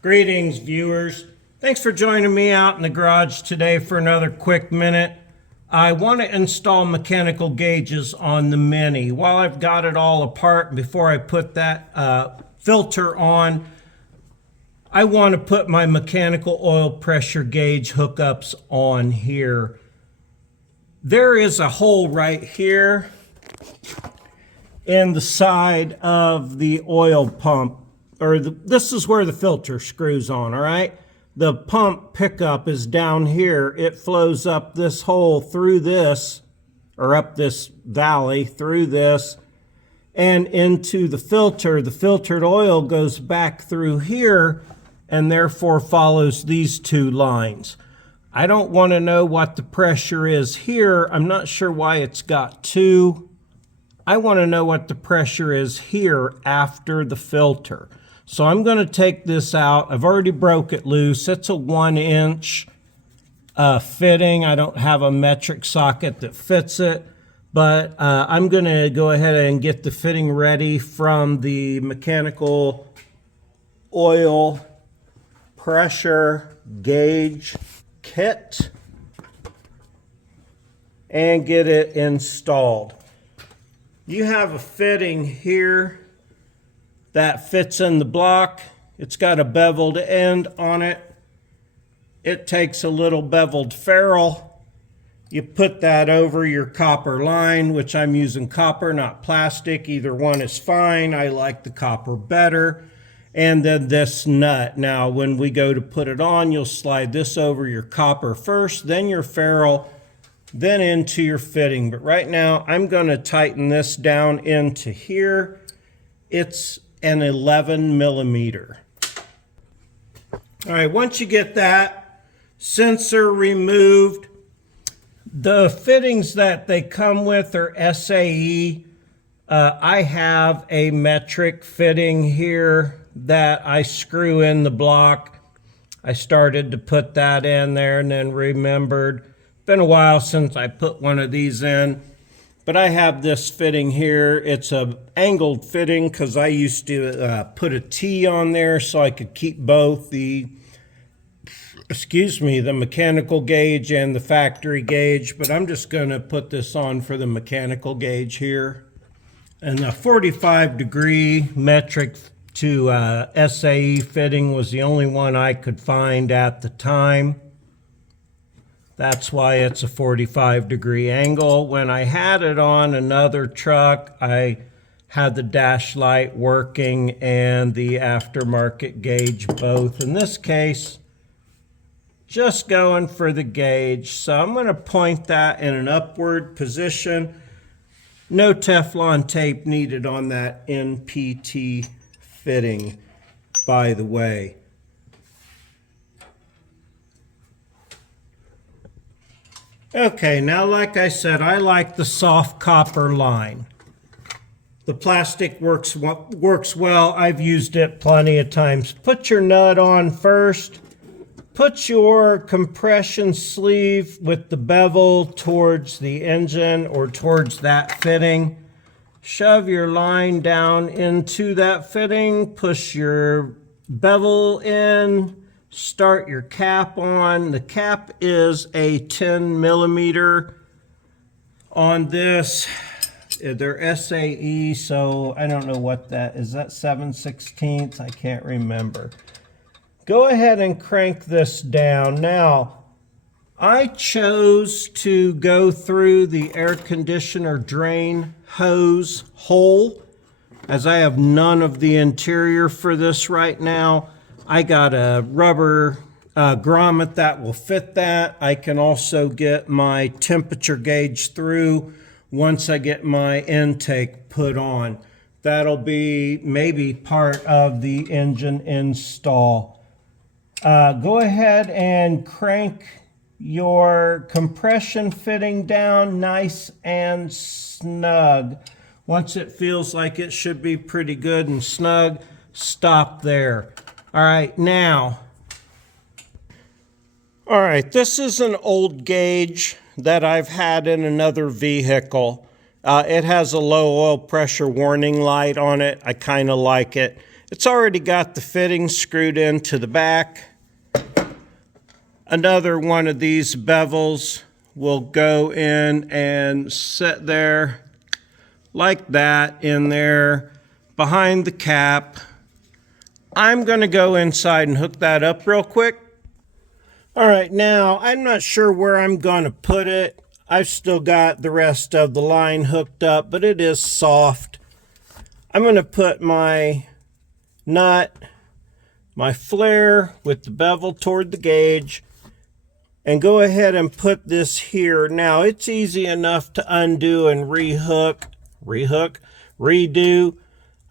Greetings, viewers. Thanks for joining me out in the garage today for another quick minute. I want to install mechanical gauges on the Mini. While I've got it all apart, before I put that filter on, I want to put my mechanical oil pressure gauge hookups on here. There is a hole right here in the side of the oil pump. This is where the filter screws on, all right? The pump pickup is down here. It flows up this hole through this, or up this valley through this, and into the filter. The filtered oil goes back through here and therefore follows these two lines. I don't want to know what the pressure is here. I'm not sure why it's got two. I want to know what the pressure is here after the filter. So I'm going to take this out. I've already broke it loose. It's a 1-inch fitting. I don't have a metric socket that fits it, but I'm going to go ahead and get the fitting ready from the mechanical oil pressure gauge kit and get it installed. You have a fitting here that fits in the block. It's got a beveled end on it. It takes a little beveled ferrule. You put that over your copper line, which I'm using copper, not plastic. Either one is fine. I like the copper better. And then this nut. Now, when we go to put it on, you'll slide this over your copper first, then your ferrule, then into your fitting. But right now, I'm going to tighten this down into here. It's an 11 millimeter. All right, once you get that sensor removed, the fittings that they come with are SAE. I have a metric fitting here that I screw in the block. I started to put that in there and then remembered. Been a while since I put one of these in. But I have this fitting here. It's a angled fitting because I used to put a T on there so I could keep both the mechanical gauge and the factory gauge. But I'm just going to put this on for the mechanical gauge here. And the 45-degree metric to SAE fitting was the only one I could find at the time. That's why it's a 45-degree angle. When I had it on another truck, I had the dash light working and the aftermarket gauge both. In this case, just going for the gauge. So I'm going to point that in an upward position. No Teflon tape needed on that NPT fitting, by the way. Okay, now like I said, I like the soft copper line. The plastic works well. I've used it plenty of times. Put your nut on first. Put your compression sleeve with the bevel towards the engine or towards that fitting. Shove your line down into that fitting. Push your bevel in. Start your cap on. The cap is a 10 millimeter on this. They're SAE, so I don't know what that is. That 7/16? I can't remember. Go ahead and crank this down. Now, I chose to go through the air conditioner drain hose hole, as I have none of the interior for this right now. I got a rubber grommet that will fit that. I can also get my temperature gauge through once I get my intake put on. That'll be maybe part of the engine install. Go ahead and crank your compression fitting down nice and snug. Once it feels like it should be pretty good and snug, stop there. All right, now, this is an old gauge that I've had in another vehicle. It has a low oil pressure warning light on it. I kind of like it. It's already got the fittings screwed into the back. Another one of these bevels will go in and sit there like that in there behind the cap. I'm going to go inside and hook that up real quick. All right, now I'm not sure where I'm going to put it. I've still got the rest of the line hooked up, but it is soft. I'm going to put my nut, my flare with the bevel toward the gauge, and go ahead and put this here. Now, it's easy enough to undo and redo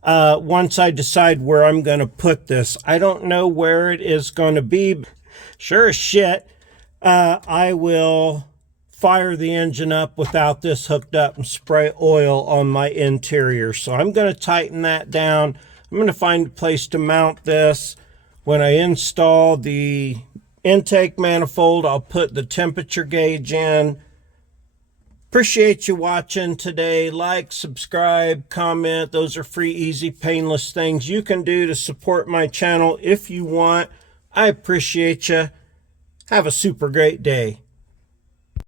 once I decide where I'm going to put this. I don't know where it is going to be. Sure as shit, I will fire the engine up without this hooked up and spray oil on my interior. So I'm going to tighten that down. I'm going to find a place to mount this. When I install the intake manifold, I'll put the temperature gauge in. Appreciate you watching today. Like, subscribe, comment. Those are free, easy, painless things you can do to support my channel if you want. I appreciate you. Have a super great day.